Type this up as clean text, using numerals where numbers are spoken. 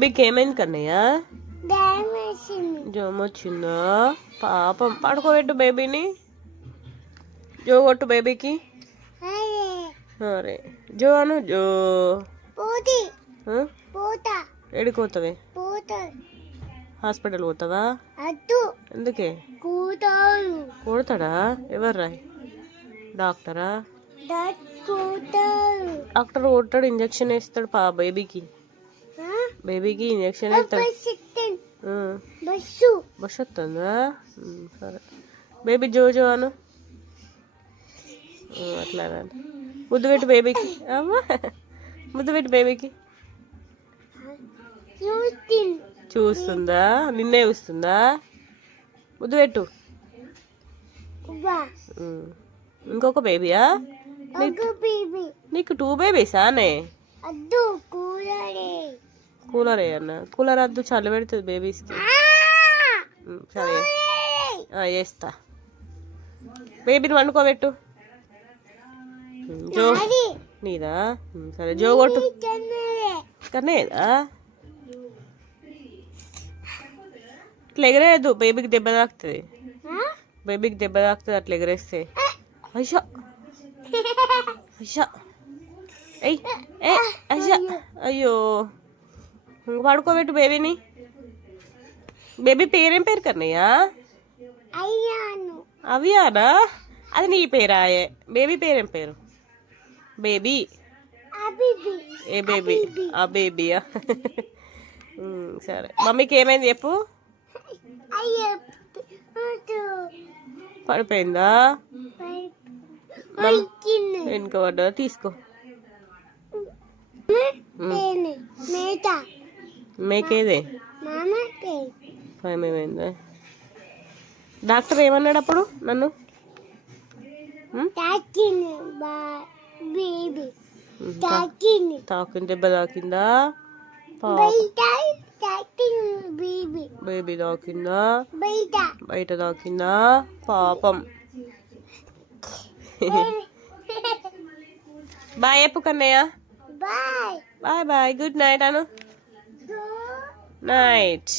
మీకు ఏమైంది కన్నయ్య? జ్వరం వచ్చిందా? పాపం పడుకోబెట్టు బేబీని. జో కొట్టు బేబీకి. అరే జో అను. జో ఎడికి పోతావే? హాస్పిటల్ పోతావా? ఎందుకే? కొడతాడా? ఎవర్రా? డాక్టరా? డాక్టర్ కొట్టాడు, ఇంజక్షన్ వేస్తాడు బేబీకి. బేబీకి ఇంజక్షన్ వేస్తాడు. బస్సు వస్తుందా? సరే బేబీ జో జో అను. అట్లా ముద్దు పెట్టు బేబీకి. అమ్మా ముద్దు పెట్టు బేబీకి. చూస్తుందా? నిన్నే చూస్తుందా? ముద్దు పెట్టు. ఇంకొక బేబీయా? నీకు 2 బేబీసా? కూలర్ అన్న. కూలర్ వద్దు, చలి పెడుతుంది బేబీస్కి. సరే చేస్తా. బేబీని వండుకోబెట్టు. జో నీదా? సరే జో కొట్టు. కన్నేదా? ఇట్లా ఎగరేయద్దు, బేబీకి దెబ్బ తాకుతుంది. బేబీకి దెబ్బ తాకుతుంది అట్లా ఎగరేస్తే. అయ్యా అయ్యా అయ్యా అయ్యో. పడుకోబెట్టు బేబీని. బేబీ పేరేం పేరు కన్నయ్యా? అవియానా? అది నీ పేరాయే. బేబీ పేరేం పేరు? బేబీ ఏ బేబీ? ఆ బేబీయా? సరే మమ్మీకి ఏమైంది చెప్పు. పడిపోయిందా? వెనుక పడ్డా? తీసుకో. మేకేదే ఏమైందా? డాక్టర్ ఏమన్నాడు అప్పుడు నన్ను? తాకింది, దెబ్బ తాకిందా? బేబీ తాకిందా? బయట తాకిందా? పాపం. బాయ్ చెప్పు Kannayya. Bye bye. Good night Anu. Night.